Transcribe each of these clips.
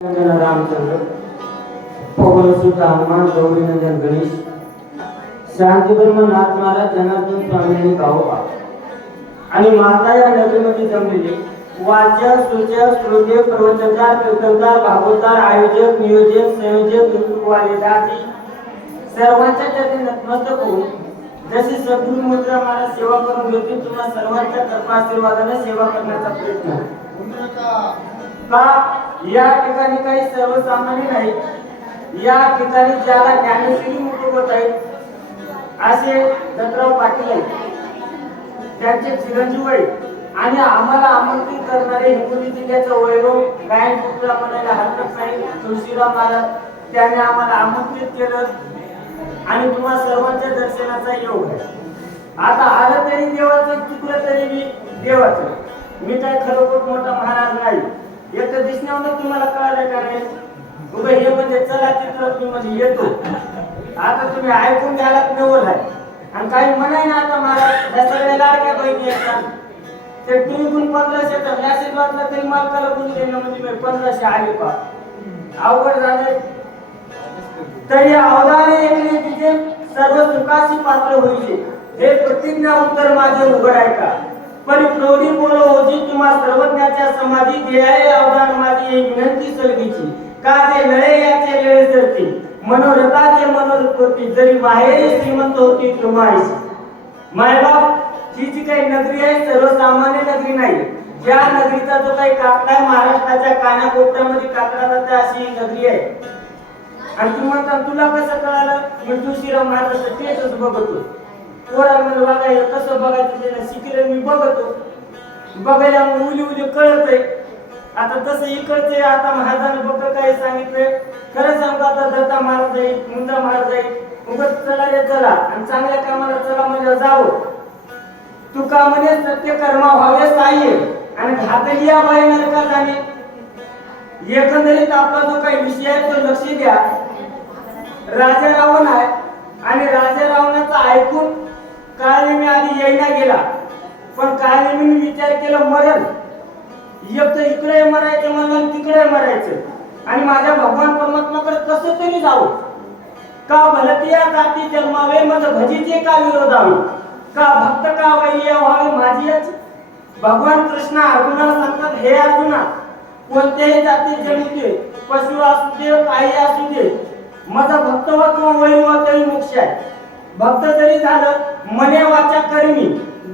रामचंद्र पवन हनुमान गौरीनंदन गणेश शांती ब्रह्मनाथ महाराज जनार्दन स्वामींनी गावोबा आणि माता या नगरीमध्ये जमलेले वाच्या सुच्या श्रोते प्रवचनकार कीर्तनकार भागवतकार आयोजक नियोजक संयोजक युट्यूबवाले दादी सर्वांच्या चरणी नतमस्तक होऊन जशी सद्गुरू मुद्रा महाराज सेवा करून घेतील तुम्हा सर्वांच्या कृपा आशीर्वादाने सेवा करण्याचा प्रयत्न का या ठिकाणी काही सर्वसामान्य नाही। या ठिकाणी ज्याला ज्ञानेश्वरी मुक्त होत आहे असे दत्तराव पाटील आहेत, त्यांचे चिरंजीव आहेत आणि आम्हाला आमंत्रित करणारे हिंगोली जिल्ह्याचं वैभव गायन पुत्र म्हणायला हरकत नाही तुळशीराम महाराज त्यांनी आम्हाला आमंत्रित केलं आणि तुम्हा सर्वांच्या दर्शनाचा योग आहे। आता आलं तरी देवाचं, चुकलं तरी मी देवाचं, मी काय खरोखर मोठा महाराज नाही। एक तर दिसण्यावर तुम्हाला कळालं का नाही उभे हे म्हणजे चला चित्र मी म्हणजे येतो। आता तुम्ही ऐकून घ्यायलाच नवल आहे आणि काही म्हणाय ना आता महाराज या सगळ्या लाडक्या बहिणी असतात ते तुम्ही कोण 1500चा मेसेज वाचला तरी मालकाला कोणी देणं म्हणजे मी 1500 आले पा अवघड झाले तरी अवधाने ऐकले तिचे सर्व सुखाशी पात्र होईल हे प्रतिज्ञा उत्तर माझे उघड आहे का परी प्रौढी बोलो होती तुम्हा सर्वज्ञाच्या समाधी देयाळे अवधान माझी एक विनंती सलगीची का जे लळे याचे लळे सरते मनोरथाचे मनोरथ होती जरी बाहेर श्रीमंत होती तुम्हाशी मायबाप ही जी काही नगरी आहे सर्वसामान्य नगरी नाही। ज्या नगरीचा जो काही काकडा आहे महाराष्ट्राच्या कानाकोपऱ्यामध्ये काकडा जाते अशी नगरी आहे आणि तू म्हणता तुला कसं कळालं मी तुळशीराम महाराजांचं तेच बघतो पोरांमध्ये बघायला कसं बघायचं त्याला शिकले मी बघतो बघायला उली उली कळतंय। आता तसं इकडचे आता महाराजांनी बघ काय सांगितलंय खरं सांगतो आता दत्ता महाराज जाईल मुंद्रा महाराज जाईल उगत चला रे चला आणि चांगल्या कामाला चला म्हणजे जावं तू का म्हणे सत्य कर्मा व्हावे साह्य आणि घातलिया बाई नरका जाणे। एकंदरीत आपला जो काही विषय आहे तो लक्ष द्या। राजा रावण आहे आणि राजा रावणाचं ऐकून काळी मी आधी येईना गेला पण काळी मी विचार केला मरण एक तर इकडे मरायचं म्हणलं तिकडे मरायचं आणि माझ्या भगवान परमात्माकडे कसं तरी जावं का भलतिया जाती जन्मावे मज भजीचे का विरोधावे का भक्त का वैया व्हावे माझी याची भगवान कृष्ण अर्जुनाला सांगतात हे अर्जुना कोणत्याही जाती जन्मते पशु असू दे काही असू दे माझा भक्त वा किंवा वैर वा तरी मोक्ष आहे। भक्त जरी झालं मने वाचा कर्मी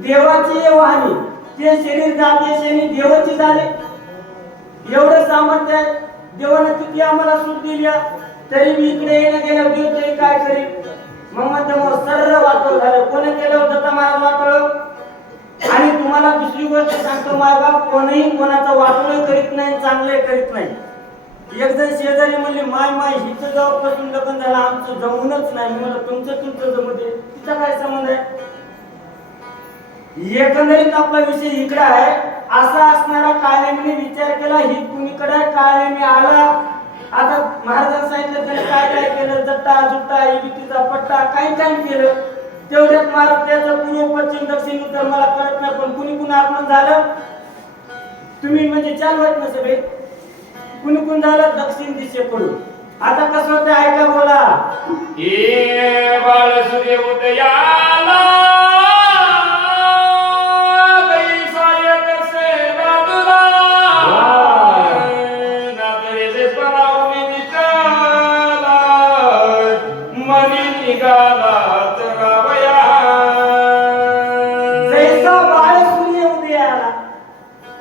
देवाची वाहनी ते शरीर जाते शनी देवाची झाले एवढं सामर्थ्य आहे। देवाने किती आम्हाला सूट दिली तरी मी इकडे येणं गेलं देव तरी काय करी मग म्हणते मग सर्व वाटोळ झालं कोणी केलं होतं तर मला वाटोळ आणि तुम्हाला दुसरी गोष्ट सांगतो मायबाप कोणीही कोणाचं वाटोळ करीत नाही चांगले करीत नाही। एक जण शेजारी म्हणले माय माय हिचं जेव्हापासून लग्न झालं आमचं जमूनच नाही मला तुमचं जमते तिचा काय संबंध आहे। एकंदरीत आपला विषय इकडे आहे असा असणारा काळनेमीने विचार केला ही कुणीकडे काळनेमी आला आता महाराजांनी सांगितलं त्याने काय काय केलं जट्टा जुट्टा इबितीचा पट्टा काय काय केलं तेवढ्यात महाराज त्याचं पूर्व पश्चिम दक्षिण उत्तर मला कळत नाही पण कुणी आगमन झालं तुम्ही म्हणजे चालू आहेत ना सगळे कुणी झालं दक्षिण दिशेकडून आता कसं होतं ऐका बोला हे बाळ सूर्य उदयाला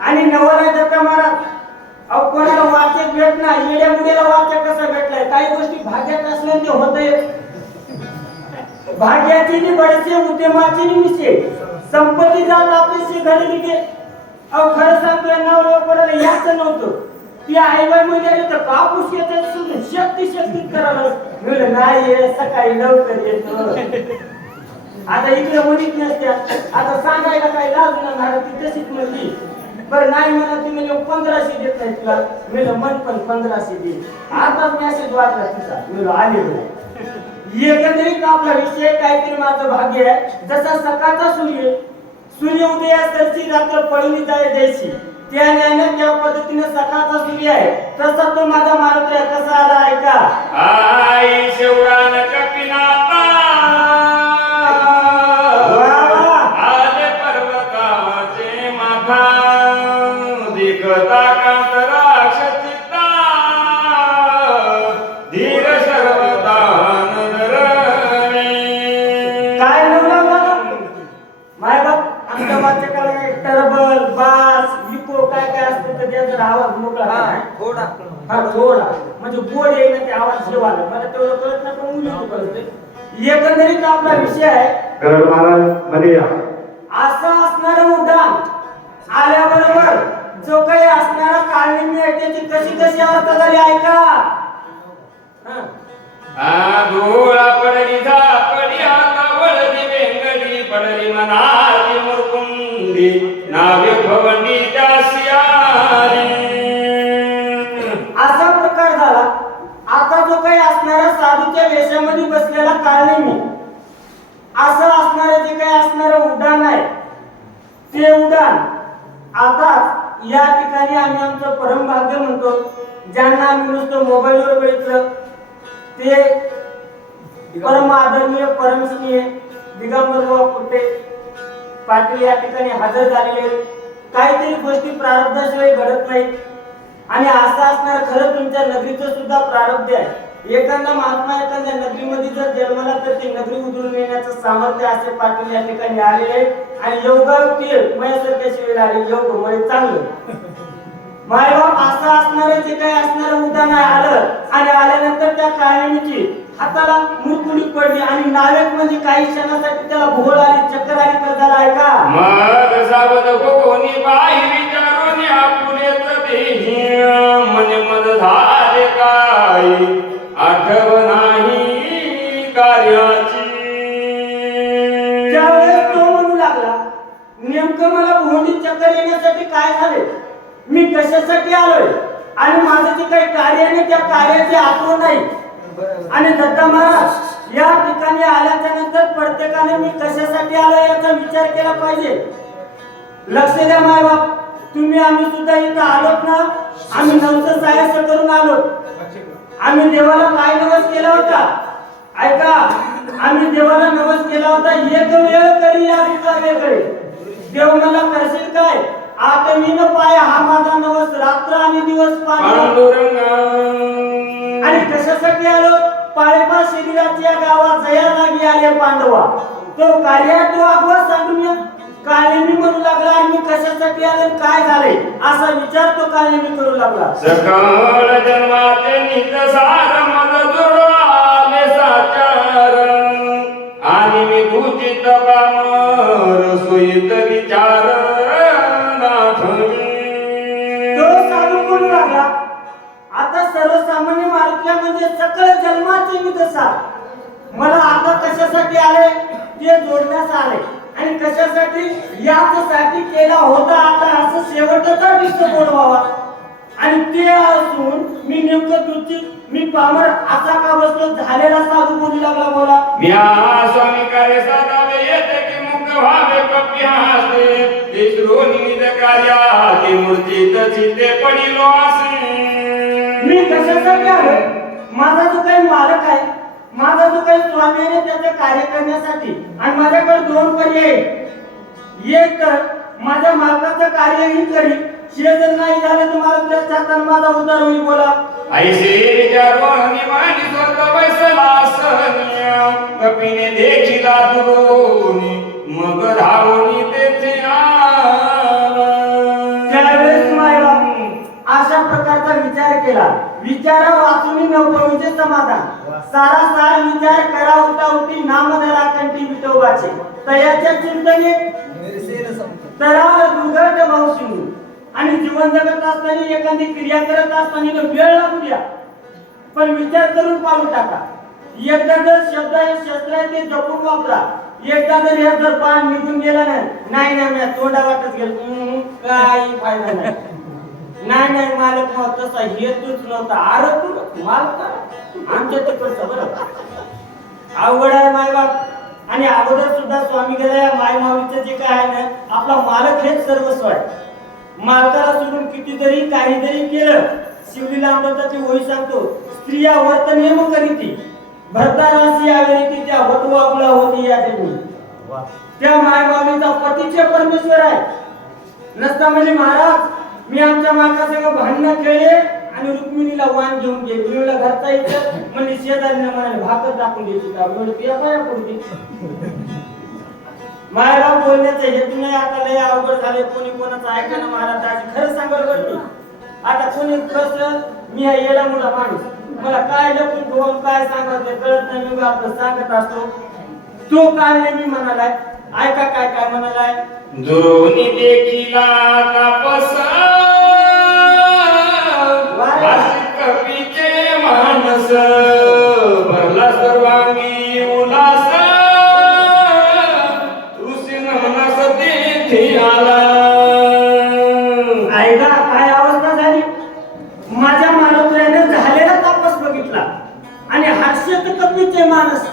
आणि नवरा दत्ता महाराज अहो कोणाला वाचक भेटला येड्या मुलीला वाचक कसा भेटलाय काही गोष्टी भाग्यात असल्या ते होतंय भाग्याची नि बडसे उद्यमाची नि मिशे संपत्ती जात आपल्याशी घरी निघे अहो खरं सांगतोय नवरा कोणाला याचं नव्हतं ती आई बाई म्हणजे तर कापूस येतात सुद्धा शक्ती करायला म्हणलं नाही सकाळी लवकर येतो आता इकडे म्हणत नसत्या आता सांगायला काही लाज नाही ती तशीच म्हणली बरं नाही म्हणा ती म्हणजे 1500 देत नाही तुला मी मन पण 1500 दे आता मेसेज वाटला तुझा मी आले एकंदरीत आपला विषय काहीतरी माझं भाग्य आहे जसा सकाळचा सूर्य उदयास्तरची रात्र पळून जाय द्यायची त्या न्यायाने त्या पद्धतीने सकाळचा सूर्य आहे तसा तो माझा मालक आहे. कसा आला ऐका. आई शिवरान कपिनाथा आले पर्वताचे माथा दिगता कांत राक्षसिता धीर सर्वता नदरणे. काय नवला माय बाप आमच्या वाचकाला टरबल बास इको काय काय असतं तर त्याचा आवाज मोकळा थोडा म्हणजे बोर्ड येईल ना ते आवाज शिवाला मला तेवढं कळत नाही पण मुली कळत. एकंदरीत आपला विषय आहे गरुड महाराज मध्ये या. असं असणारं उड्डाण आल्याबरोबर जो काही असणारा काळनिमी आहे त्याची कशी कशी अवस्था झाली ऐका. धुळा पडली झापडी हातावळली वेंगडी पडली मनाली मुरकुंडी नावे भवंडी त्यासियारी. असा प्रकार झाला. आता जो काही असणारा साधूच्या वेशामध्ये बसलेला काळनिमी असं असणारं जे काही असणारं उड्डाण आहे ते उड्डाण आता या ठिकाणी आम्ही आमचं परमभाग्य म्हणतो. ज्यांना आम्ही नुसतं मोबाईलवर बघितलं ते परम आदरणीय परमस्नेह दिगंबरराव कुटे पाटील या ठिकाणी हजर झालेले. काहीतरी गोष्टी प्रारब्धाशिवाय घडत नाहीत आणि असं असणार खरं तुमच्या नगरीचं सुद्धा प्रारब्ध आहे. एखादा महात्मा एखाद्या नगरीमध्ये जर जन्मला तर ती नगरी उधळून येण्याचं सामर्थ्य असे पाटील या ठिकाणी आलेले आणि योगावतील माझ्यासारख्या शिवेला आले योग म्हणजे चांगलं मायबाप असं असणारं जे काही असणारं उदाहरण आलं आणि आल्यानंतर त्या काळणीची हाताला मुरकुडी पडली आणि नावेक म्हणजे काही क्षणासाठी त्याला भोळ आली चक्कर आली तर झाला ऐका. मग सावध कोणी बाई विचारून आपुलेच देही मन मज झाले काय आठव नाही कार्याची. त्यावेळेस तो म्हणू लागला नेमकं मला भोंडी चक्कर येण्यासाठी काय झाले मी कशासाठी आलोय आणि माझं जे काही कार्य आहे त्या कार्याची आठवण नाही. आणि दत्ता महाराज या ठिकाणी आल्याच्या नंतर प्रत्येकाने मी कशासाठी आलोय याचा विचार केला पाहिजे. लक्ष द्या मायबाप तुम्ही आम्ही सुद्धा इथं आलोत ना आम्ही नवस सायस करून आलो. आम्ही देवाला काय नवस केला होता ऐका. आम्ही देवाला नवस केला होता एक वेळ करी या वेगळे देव मला करशील काय आठवीन पाय हा माझा नवस रात्र आणि दिवस पांडुरंग. आणि कशासाठी आलो पाळपा शरीराच्या गावात जया लागी आले पांडवा तो कार्य तो अगवा सांगून या. काळेमी म्हणू लागला आणि मी कशासाठी आले काय झाले असा विचार तो काळेमी करू लागला. सकळ जन्माते निज सार मद जुळाले साचार आणि मी दूषित कामर सोयीत विचार तो साधू बोलू लागला आता सर्वसामान्य मारुतीला म्हणजे सकळ जन्माचे मी तसा मला आता कशासाठी आले ते जोडण्यास आले आणि कशासाठी यासाठी केला होता आता असं शेवटचा दिवस बोलवावा आणि ते असून मी नेमकं तुझी मी पामर असा का बसलो झालेला साधू बोलू लागला बोला. म्या स्वामी कार्य साधावे येते की मुक्त व्हावे कपी हासे तिसरो निमित्त कार्या की मूर्तीत चित्ते पडिलो असे. मी कशासाठी आलो माझा जो काही मालक आहे माझा जो काही स्वामी आहे त्याचे कार्य करण्यासाठी आणि माझ्याकडे दोन पर्याय एक तर माझ्या मालकाचं कार्यही करी हे जर नाही झालं तर मला त्याच्या माझा उद्धार होईल बोला. ऐसे विचारून निमानी स्वर्ग बैसला सहनीय कपीने देखिला दुरोनी मग धावून तेथे आला. त्यावेळेस मायबाप अशा प्रकारचा विचार केला विचारा वाचून नवपवीचे समाधान सारा सार विचार करा उठा उठी नाम धरा कंठी विठोबाचे तयाच्या चिंतने तराळ दुर्गट भावसिंधू आणि जीवन जगत असताना एखादी क्रिया करत असताना वेळ लागू द्या पण विचार करून पाहून टाका. एकदा जर शब्द आहे शस्त्र आहे ते जपून वापरा. एकदा जर हे जर पान निघून गेला नाही मी तोंडा वाटत गेलो काही फायदा नाही नाही मालक मग तसा हेतूच नव्हता अरे तू मालक आमच्या तिकडचं बरं अवघड आहे मायबाप आणि अगोदर सुद्धा स्वामी गेला या माय माऊलीचं जे काय आहे ना आपला मालक हेच सर्वस्व आहे. मालकाला सोडून कितीतरी काहीतरी केलं. शिवलीला अमृताची ओळी सांगतो, स्त्रिया वर्त नेम करीती भरतारासी आवेती त्या वटवाकुळा होती या जन्मी. त्या मायबाबीचा पतीचे परमेश्वर आहे. नसता म्हणजे महाराज मी आमच्या मालकासंग भांडणं खेळले आणि रुक्मिणीला वाण घेऊन गेले. मी म्हणलं घरचा इथं म्हणजे शेजारीला म्हणाले भाकर टाकून द्यायची का? म्हणलं तुझ्या पाया पडली. मायबाप बोलण्याचं हेतू नाही. आता लय अवघड झाले, कोणी कोणाचं ऐका ना महाराज. खरं सांगत बरं आता कोणी कसं मी हा येडा मुला माणूस, मला काय लपून ठेवून काय सांगत कळत नाही. मी आपलं सांगत असतो. तो काय मी म्हणालाय, ऐका काय काय म्हणालाय. दुरोनी देखिला तापस कपीचे मानस भरला सर्वांगी उल्हास ऋषी नमनास तेथे आला. ऐका काय अवस्था झाली. माझ्या मानवत्र्याने झालेला तापस बघितला आणि हास्यत कपीचे मानस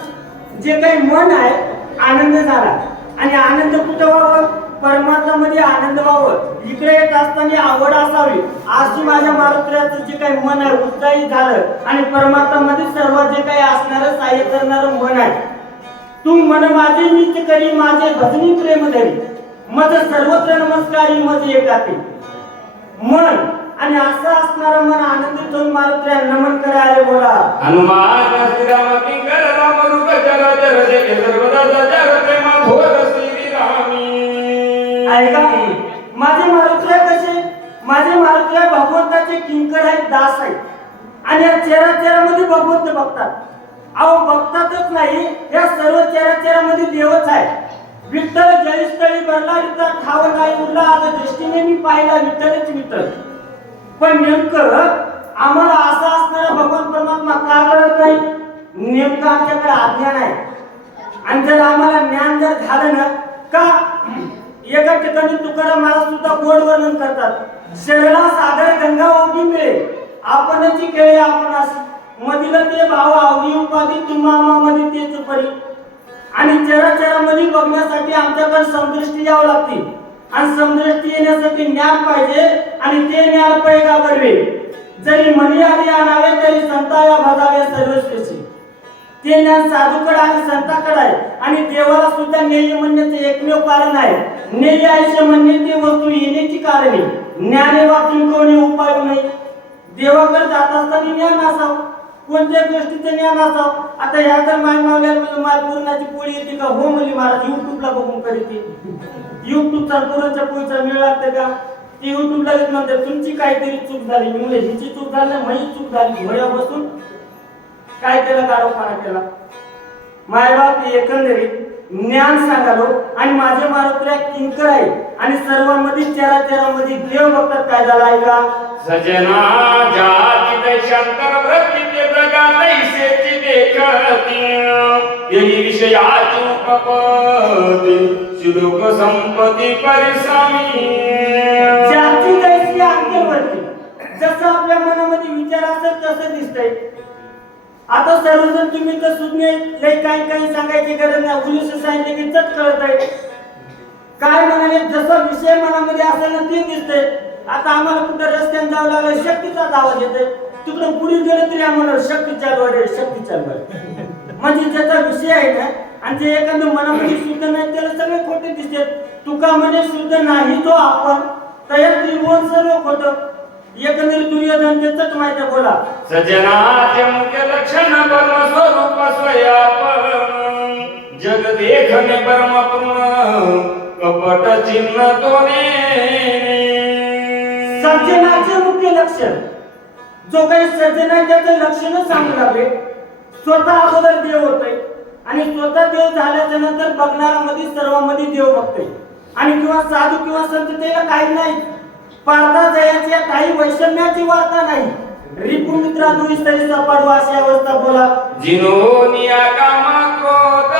जे काही मन आहे आनंद झाला. आणि आनंद कुठं व्हावं? परमात्म्यामध्ये आनंद व्हावं. इकडे येत असताना आवड असावी अशी माझ्या मारुत्र्याचं जे काही मन आहे उत्साही झालं आणि परमात्म्यामध्ये सर्व जे काही असणारं सहाय्य करणारं मन आहे. तू मन माझे नित्य करी माझे भजनी प्रेम धरी मज सर्वत्र नमस्कारी मज एकाते. मन आणि असं असणारं मन आनंदित होऊन मारुत्र्या नमन करायला बोला. हनुमान श्रीराम किंकर राम रूप जर जर जय सर्वदा जर प्रेम थोर श्रीरामी. ऐका माझे मारुत्र्या कसे? माझे मारुत्र्या भगवंताचे किंकर आहेत, दास आहेत आणि या चेहऱ्यामध्ये भगवंत बघतात. अहो बघतातच नाही, या सर्व चेहऱ्यामध्ये देवच आहे. विठ्ठल जयस्थळी भरला इथं ठाव नाही उरला. आता दृष्टीने मी पाहिला विठ्ठलच विठ्ठल. पण नेमकं आम्हाला असा असणारा भगवान परमात्मा का कळत नाही? नेमकं आमच्याकडे अज्ञान आहे. आणि जर आम्हाला ज्ञान जर झालं ना का एका ठिकाणी तुकाराम महाराज सुद्धा गोड वर्णन करतात. शरला सागर गंगा ओगी मिळे आपणची केळे आपणास मधील ते भाव आवडी उपाधी तुम्हा मध्ये तेच परी. आणि चराचरामध्ये बघण्यासाठी आमच्याकडे समदृष्टी यावं लागते आणि समदृष्टी येण्यासाठी ज्ञान पाहिजे आणि ते ज्ञान पैगा बरवे. जरी मनी आली आणावे तरी संताया भजावे सर्वस्वेशी. ते ज्ञान साधूकडे आणि संताकडे आहे आणि देवाला सुद्धा नेय म्हणण्याचे एकमेव कारण आहे. नेय आयुष्य म्हणणे ते वस्तू येण्याची कारणे. ज्ञाने वाचून कोणी उपाय नाही. देवाकडे जात असताना ज्ञान असावं, कोणत्या गोष्टीचं ज्ञान असावं. आता ह्या जर माय मावल्याला माय पूर्णाची पोळी येते का? हो म्हणली महाराज युट्यूबला बघून करते. युट्यूबचा पुरणच्या पोळीचा मेळ लागते का? ती युट्यूबला येत म्हणते तुमची काहीतरी चूक झाली. मी म्हणले हिची चूक झाली नाही, माझी चूक झाली. घोड्या बसून काय केलं? गाडोपाना केला. मायबाप एकंदरीत ज्ञान सांगालो आणि माझे मारुत्र्या किंकर आहे आणि सर्वांमध्ये चराचरामध्ये देव बघतात. काय झालं ऐका. सजना जाती दैशांतर वृत्ती ते जगा दैसेची देखती यही विषयाची उपपत्ती श्लोक संपत्ती परिसामी. जाती दैसी अंतर्वर्ती जसं आपल्या मनामध्ये विचार असेल तसं दिसतंय. आता सर्वजण तुम्ही तर सुज्ञ लय काही काही सांगायची गरज नाही. उलीस सांगितले की चट कळत आहे. काय म्हणाले जसा विषय मनामध्ये असेल ना ते दिसतंय. आता आम्हाला कुठं रस्त्याने जावं लागलं शक्तीचाच आवाज येतोय. तिकडं पुढे गेलं तरी आम्हाला शक्ती चालू आहे, शक्ती चालू आहे. म्हणजे ज्याचा विषय आहे ना आणि जे एखादं मनामध्ये शुद्ध नाही त्याला सगळे खोटे दिसतात. तुका म्हणजे शुद्ध नाही तो आपण तयार त्रिभुवन सर्व खोटं. एकंदरीत दुर्योधन त्याच माहिती बोला. सजनाचे मुख्य लक्षण परम स्वरूप स्वयापन जग देखणे परमपूर्ण कपट चिन्ह तोने. सज्जनाचे मुख्य लक्षण जो काही सज्जन आहे त्याचं लक्षण सांगू लागले. स्वतः अगोदर देव होतोय आणि स्वतः देव झाल्याच्या नंतर बघणाऱ्यामध्ये सर्वांमध्ये देव बघतोय आणि किंवा साधू किंवा संत त्याला काही नाही. पारता जयाच्या काही वैषम्याची वार्ता नाही. रिपू मित्रा दुईस्तरी सपाडू अशी अवस्था बोला. जिनोनिया कामा क्रोध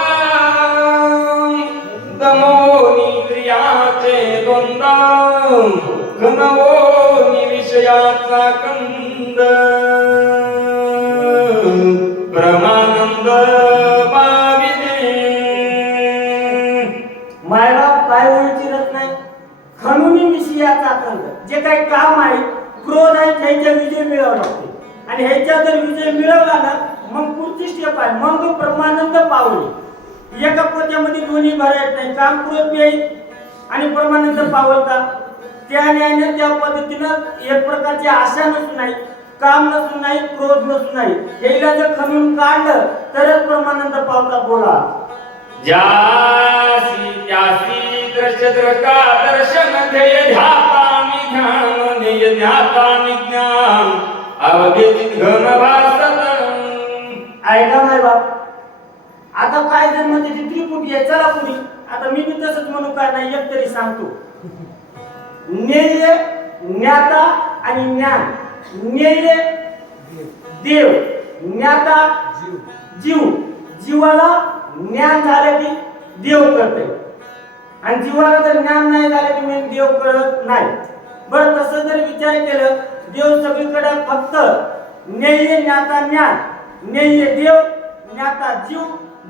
दमोनी इंद्रियाचे द्वंद घनवोनी विषयाचा कंद ब्रह्मानंद पाविले. मायबाप काय ओळखी रत नाही खणून विषयाचा कंद जर विजय मिळवला ना मग पुढची स्टेप आहे मग परमानंद पावले. एका पोत्यामध्ये दोन्ही भरायत नाही, काम पुरत येईल आणि परमानंद पावलता. त्या न्यायाने त्या पद्धतीनं एक प्रकारची आशा नसून नाही, काम नसून नाही, क्रोध नसून नाही, हेला जर खणून काढलं तरच परमानंद पावता. बोला. ज्यासी त्यासी दृश्य द्रष्टा दर्शन ध्येय ध्याता निध्यान ध्येय ध्याता निज्ञान अवगेचित घन भासत. ऐका माय बाप, आता काय जर म्हणते ती त्रिपुटी आहे, चला पुढे. आता मी बी तसंच म्हणू काय नाही, एक तरी सांगतो. ज्ञेय, ज्ञाता आणि ज्ञान. ज्ञेय देव, ज्ञाता जीव. जीवाला ज्ञान झालं की देव करते आणि जीवाला जर ज्ञान नाही झालं की मग देव करत नाही. बरं तसं जर विचार केलं, देव सगळीकडे फक्त ज्ञेय ज्ञाता ज्ञान, ज्ञेय देव ज्ञाता जीव,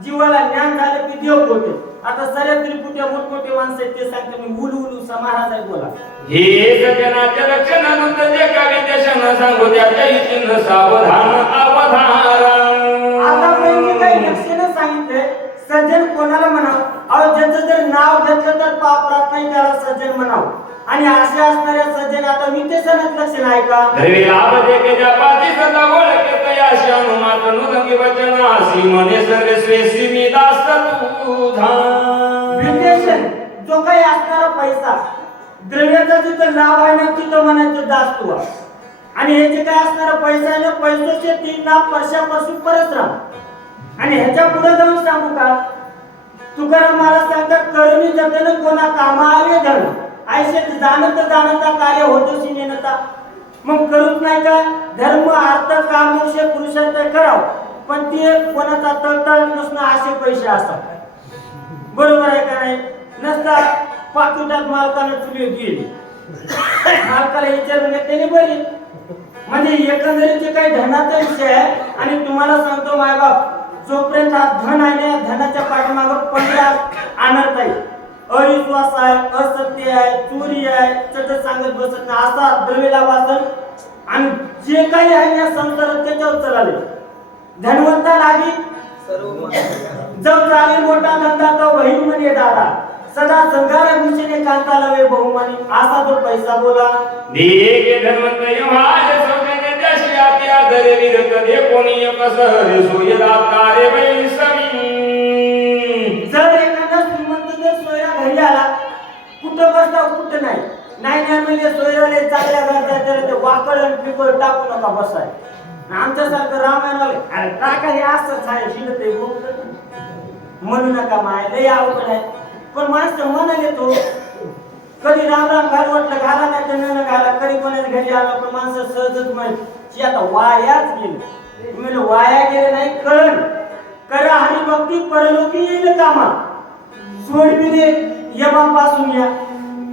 जीवाला ज्ञान झालं की देव करते. आता साऱ्या त्रिपुट्या मोठमोठे माणसं आहेत ते सांगते मी उलू उलू समाहार आहे. बोला. हे सजनाचे लक्षण अनंत जे कवी देशन सांगू त्याच्या चिन्ह सावधान अवधारण. आता पहिले काही लक्षण सांगितले. सज्जन कोणाला म्हणावं? अहो ज्याचं जर नाव घेतलं तर पाप राहत नाही त्याला सज्जन म्हणावं. आणि असे असणाऱ्या सज्जन आता विशेषणच लक्षण आहे का? धर्मी लाभ जे के जपाची सदा ओळखे तयाशी अनुमात नुदंगी वचनासी मने सर्वस्वेसी मी दास तुझा. विशेषण जो काही असणारा पैसा, द्रव्याचा जिथं लाभ आहे ना तिथं म्हणायचं दास तू. आणि हे जे काय असणारा पैसा आहे ना, पैसोचे तीन नाम वर्षापासून परस्राम. आणि ह्याच्या पुढे जाऊन सांगू का, तुकाराम महाराज सांगतात करुणी जतन कोणा कामा आले धन आयुष्यात जाणत जाणता कार्य होतोशी नेनता. मग करूच नाही का धर्म अर्थ काम मोक्ष पुरुषार्थ करावं, पण ते कोणाचा तळतळ नसणं असे पैसे असतात. बरोबर आहे का नाही? नसता पाकिटात मालकानं चुली गेली, मालकाला विचारून त्याने बरी. म्हणजे एकंदरीत जे काही धनाचा विषय आहे. आणि तुम्हाला सांगतो मायबाप, जोपर्यंत हा धन आहे ना, धनाच्या पाठीमागं 15 अनर्थ आहे. अविश्वास आहे, असत्य आहे, चोरी आहे, चट सांगत बसत नाही, असा द्रव्यला वाचन आणि जे काही आहे या संसारात त्याच्यावर चालले. धनवंता लागी जो चाले मोठा धंदा तो बहीण म्हणे दादा, सदा संगार गुंचने कांता लवे बहुमानी. असा तो पैसा. बोला. देगे धन्वंत यमाज सौजन्य त्याशी आती आदरे विरत दे कोणी कसरे सोय दातारे बैल समी. जर एखादा श्रीमंत जर सोयरा घरी आला, कुठं बसता कुठं नाही, नाही म्हणजे सोयराले चांगल्या घरात तर ते वाकड आणि पिकळ टाकू नका बसाय. आमच्यासारखं रामायणाला अरे टाका हे असंच आहे शिलत म्हणू नका. माय लय अवघड आहे. पण माणसं म्हणाले तो कधी राम राम घाल वाटलं घाला नाही तर न घाला. कधी कोणाच्या घरी आला पण माणसं सहजच माहिती आता वायाच गेले. मी वाया गेले नाही, करण करा हरी भक्ती परलोकी येईल कामा. सोडविले यमापासून या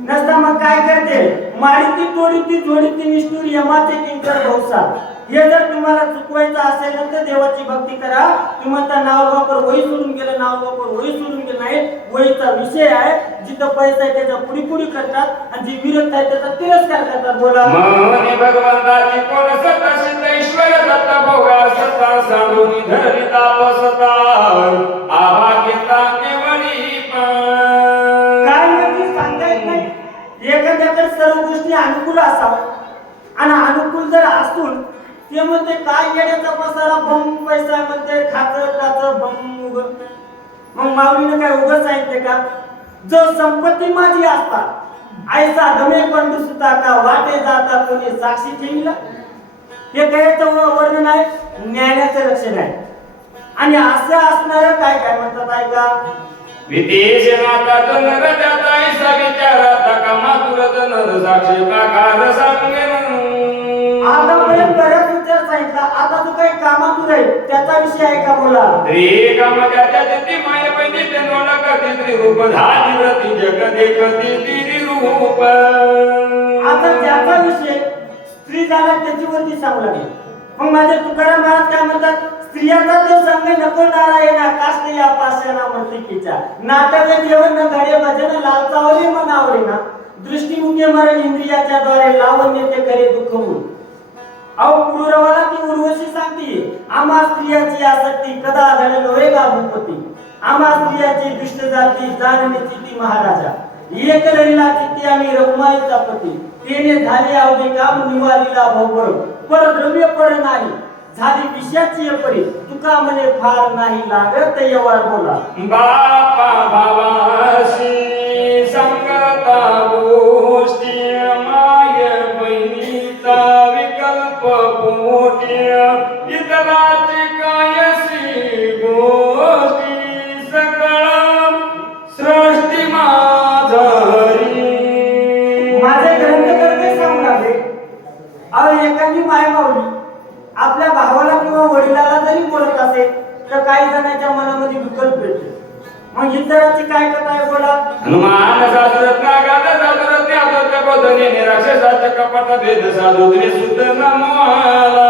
नसता मग काय करते, मारिती तोडीती जोडीती निष्ठुर यमाचे किंकर भौसा. हे जर तुम्हाला चुकवायचं असेल तर देवाची भक्ती करा. तुम्हाला नाव वापर वही सोडून गेलं, नाव वापर वही सोडून गेलं नाही. वहीचा विषय आहे. जिथं पैसा आहे त्याचा पुढी पुढी करतात आणि जी विरोध आहे त्याचा तिरस्कार करतात. बोला. मने भगवंताची कोण सत्ता सिद्ध ईश्वर दत्त भोगा सत्ता सांडून धरली तापसता आभा घेता केवळी काय म्हणजे सांगता येत नाही. एखाद्याकडे सर्व गोष्टी अनुकूल असावं आणि अनुकूल जर असून ते म्हणते काय येण्याचा पसारा बम पैसा म्हणते खातं टाचं बम उग. मग माऊलीने काय उगत सांगितले का, जो संपत्ती माझी असतात आईचा गमे पंडू सुद्धा का वाटे जाता कोणी साक्षी ठेवला. हे कायचं वर्णन आहे, ज्ञानाचं लक्षण आहे. आणि असं असणारं काय काय म्हणतात ऐका, विदेश नाता नर जाता ऐसा विचाराता का मातुरत नर साक्षी का कार सांगे. आतापर्यंत बऱ्याच विचार सांगितला. आता तू काही कामातून आहे त्याचा विषय आहे का? बोला. रे कामाच्या जती माय पैदी ते नोला करते त्रिरूप धारी व्रती जग देखती त्रिरूप. आता ज्याचा विषय स्त्री झाला त्याच्यावरती सांगू लागले. मग माझे तुकाराम महाराज काय म्हणतात, स्त्रियांचा तो संग नको नारायणा काष्ट या पाशाना मर्तिकीचा. नाटक जेवण न घडे भजन लालचावले मनावले ना. दृष्टीमुखे मरण इंद्रियाच्या द्वारे लावण्य ते करे दुःखमूळ. अहो पुरुरवाला ती उर्वशी सांगते आम्हा स्त्रियाची आसक्ती कदा झाले लोहे का भूपती आम्हा स्त्रियाची दुष्ट जाती जाणण्याची ती महाराजा एक लढला चित्ती आम्ही रघुमाईचा पती तेने झाले अवघे काम निवारीला भाऊबर पर द्रव्य पर नाही झाली विषयाची परी तुका म्हणे फार नाही लागत यवळ बोला बापा भावाशी संगता गोष्टी माय बहिणीचा विकल्प पोटी इतराची कायसी गोष्टी सकळ सृष्टी माझरी माझे ग्रंथकर्ते सांगू लागले अहो एखादी माय माऊली आपल्या भावाला किंवा वडिलाला जरी बोलत असेल तर काही जणांच्या मनामध्ये विकल्प येते मग इतराची काय कथा आहे बोला हनुमान साधरत नागात साधरत ज्ञात बोधने निराक्षसाचा कपट भेद साधुत्रे सुद्ध नमोला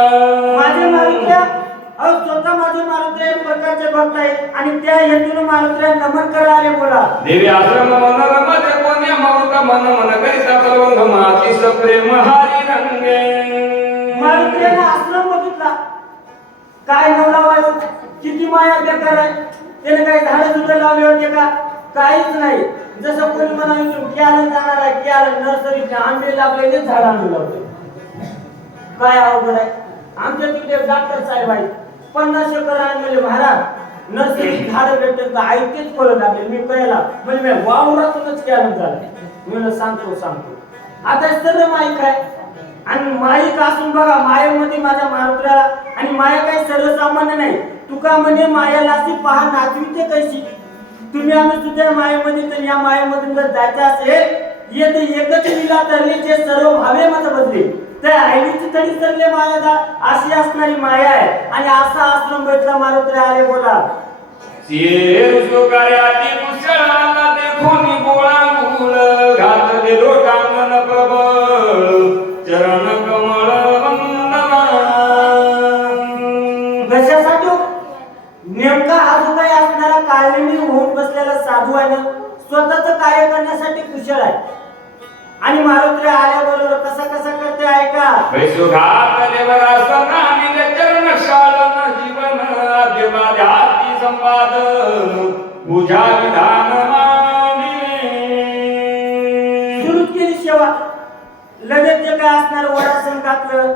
माझे मारुत्र्या अहो स्वतः माझे मारुत्र्या एक प्रकारचे भक्त आहेत आणि त्या हेतून मारुत्र्या नमन करायला बोला देवी आश्रम मनोरम ते कोण्या माऊता मन मन करिता परवंग माती सप्रेम हरी रंगे मारुत्र्याने आश्रम बघितला काय नवला किती माया बेकार आहे त्याने काही झाडं सुद्धा लावले होते का काहीच नाही जसं कोणी म्हणायचं क्याला जाणार आहे क्याला नर्सरीचे आंबे लागलेले झाड आणून लावते काय अवघड आहे आमच्या तिथे डॉक्टर साहेब आहेत 50 एकर आणले महाराज नर्सरी झाड भेटत का ऐकतेच फळ लागले मी कळला म्हणजे मी वावरातूनच क्याला झालं मी सांगतो आता सर्व माईक आहे आणि माईक असून बघा मायेमध्ये माझ्या मारुत्र्याला आणि माया काही सर्वसामान्य नाही तुका म्हणे मायाला अशी पहा नाचविते कशी तुम्ही आम्ही सुद्धा मायेमध्ये तर या मायेमधून जर जायचं असेल येते एकच विला तरले जे सर्व भावे मत बदले तर आईची तरी सरले माया जा अशी असणारी माया आहे आणि असा आश्रम भेटला मारुत्र्या आले बोला सिये सुकार्याती कुशळाला देखोनी गोळा गुळ घातले लोटांगण प्रबळ चरण कमळ वंदना कशासाठी नेमका हा जो काही असणारा काळजी होऊन बसलेला साधू आहे ना स्वतःच कार्य करण्यासाठी कुशल आहे आणि मारुत्र्या आल्याबरोबर कसा करते ऐका वैसु घातले वरासना आणि चरण शालन जीवन आद्य माझ्याती संपादन पूजा विधान सुरू केली सेवा लगेच जे काय असणार वरासन घातलं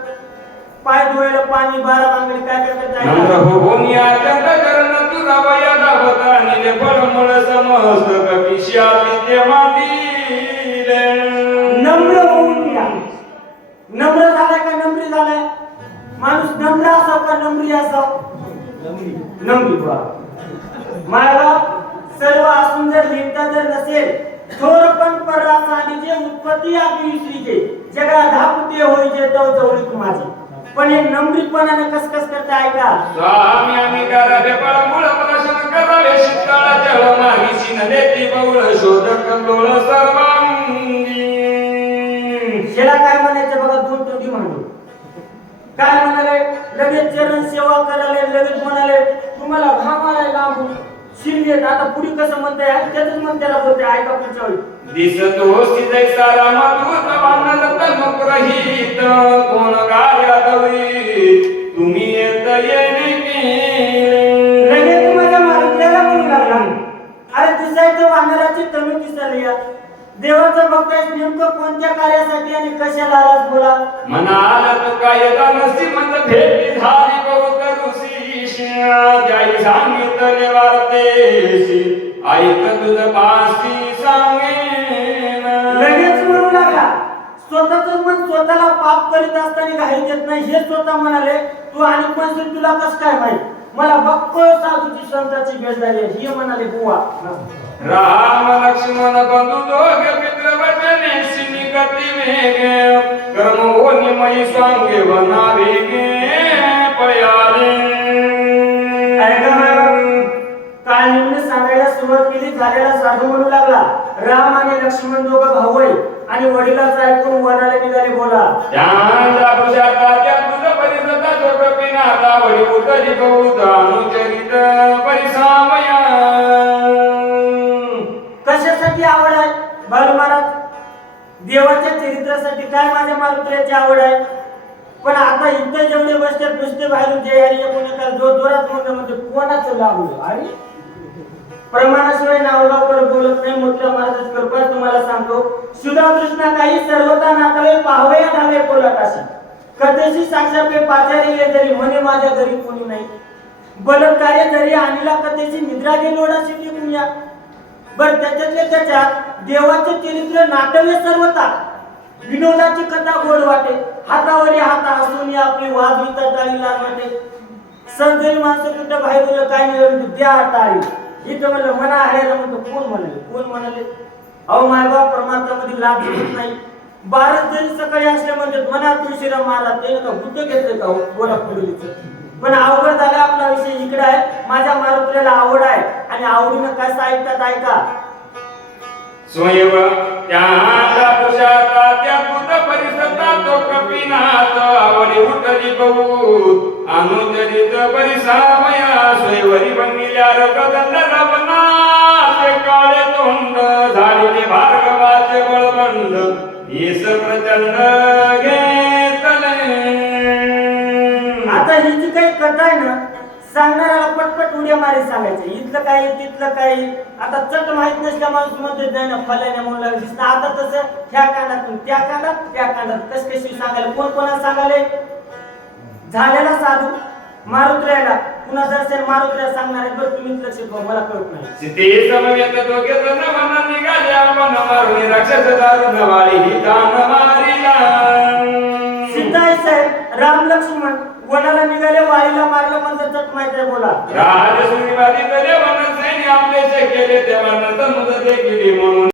पाय धुवायला पाणी 12 बांगडी काय करतात नम्र होऊन अत्यंत चरण तुझा वया धावत आणि फळमळ समस्त कपिशाली तेव्हा दिले नम्र होऊन या नम्र झालाय का नम्री झालाय माणूस नम्र असाव का नम्री असाव नम्री बा मायबाप सर्व असून जर लिहिता जर नसेल थोर पण पररास आणि जे उत्पत्ती आपली विसरीचे जगा धापुते होई जे जवळीक माझी पण हे नम्रीपणाने कस करते ऐका स्वामी आम्ही करावे पळमुळ प्रशन करावे शीतळ जळ मार्गी न देती बहुळ शोधक लोळ सर्वांगी शेला काय म्हणायचं बघा दोन तोटी म्हणून काय म्हणाले लगेच चरण सेवा कराले लगेच म्हणाले तुम्हाला घामाला लांबून शिरलेत आता पुढे कसं म्हणताय त्यातच म्हणतायला बोलते ऐका पुढच्या वेळी दिसत होती जैसा रामदूत वानर तनुक रहित कोण कार्य दवी तुम्ही येत येणे लगेच माझ्या मारुत्र्याला म्हणू लागला अरे दिसायचं वानराची तनु दिसायला या देवाचं भक्त नेमकं कोणत्या कार्यासाठी आणि कशाला आलास बोला मनाला तो काय नसती म्हणजे भेटी झाली बहुत ऋषी जाई सांगितले वार्तेसी ऐक तुझ पासी सांगेन लगेच म्हणू लागला स्वतःच मन स्वतःला पाप करीत असताना घाई देत नाही हे स्वतः म्हणाले तू आणि पण तुला कस काय माहित मला बक्को साधूची संताची भेट झाली हे म्हणाले बुवा राम लक्ष्मण बंधू दोघे मित्र वचने सिनी गती वेगे कर्म होनी मई सांगे वना वेगे पळाले काल निम्न सांगायला सुरुवात केली झालेला साधू म्हणू लागला राम आणि लक्ष्मण दोघं भाऊ आहे आणि वडिलाचं ऐकून वनाला निघाले बोला ज्ञानला पुरुषार्था त्या तुझ परिसता जो कपिनाथा वडी उतरी बहुत अनुचरित परिसामया कशासाठी आवड आहे बालू महाराज देवाच्या चरित्रासाठी काय माझ्या मारुत्र्याची आवड आहे पण आता इथं जेवढे बसतात नुसते बाहेरून जे यारी कोणाला जोर जोरात म्हणजे कोणाचं लागलं अरे प्रमाणाशिवाय नावगावकर बोलत नाही. मोठ्या महाराज कृपा तुम्हाला सांगतो सुधा कृष्णा काही सर्वता नातावे पाहावे धावे कोलाटाशी कधीशी साक्षापे पाचारी ये जरी म्हणे माझ्या घरी कोणी नाही बलत्कार्य जरी आणला कधीशी निद्रा गे लोडाशी टिकूया. बर त्याच्यातले त्याच्यात देवाचे चरित्र नाटवे सर्वता विनोदाची कथा गोड वाटे हातावरी हाता हसून आपली वाजविता टाळी लागते. संजय माणसं कुठं बाहेर बोललं काय नाही द्या टाळी इथं म्हणलं मना हरायला म्हणतो कोण म्हणाले अहो मायबाप परमार्थामध्ये लाभ घेत नाही. बारच जरी सकाळी असले म्हणजे मना तुळशीला मारा ते का गुद्ध घेतलं का बोला फुडलीचं. पण अवघड झाला आपला विषय इकडे आहे. माझ्या मारुतीला आवड आहे आणि आवडीनं कसं ऐकतात ऐका. स्वयं त्याला पुषाता त्या पुत परिसता तो कपिनाथ आवडी उठली बहुत अनुचरित परिसामया स्वयंवरी बनिल्या रगदंड रवना ते काळे तोंड झालेले भार्गवाचे बळबंड ईस प्रचंड घेतले. आता ही जी काही कथा आहे ना सांगणाऱ्याला पटपट उड्या मारी सांगायचं इथलं काय तिथलं काय. आता चट माहित नसल्या माणूस म्हणतो नाही ना फलायला म्हणून दिसतं. आता तसं ह्या कांडातून त्या कांडात कशी सांगायला कोण कोणाला सांगाले झालेला साधू मारुत्र्याला पुन्हा दर्शन मारुत्र्या सांगणार आहे. बरं तुम्हीच लक्ष ठेवा मला कळत नाही. सीते समवेत दोघे जण वन निघाले आपण मारुनी राक्षस दारुण वाळी ही दान मारिला. सीताई साहेब राम लक्ष्मण वनाला निघाले वाळीला मारलं म्हणजे चट माहिती आहे बोला. राजसुरी वादी तले वन सैन्य आपले केले तेव्हा नंतर मुदत केली म्हणून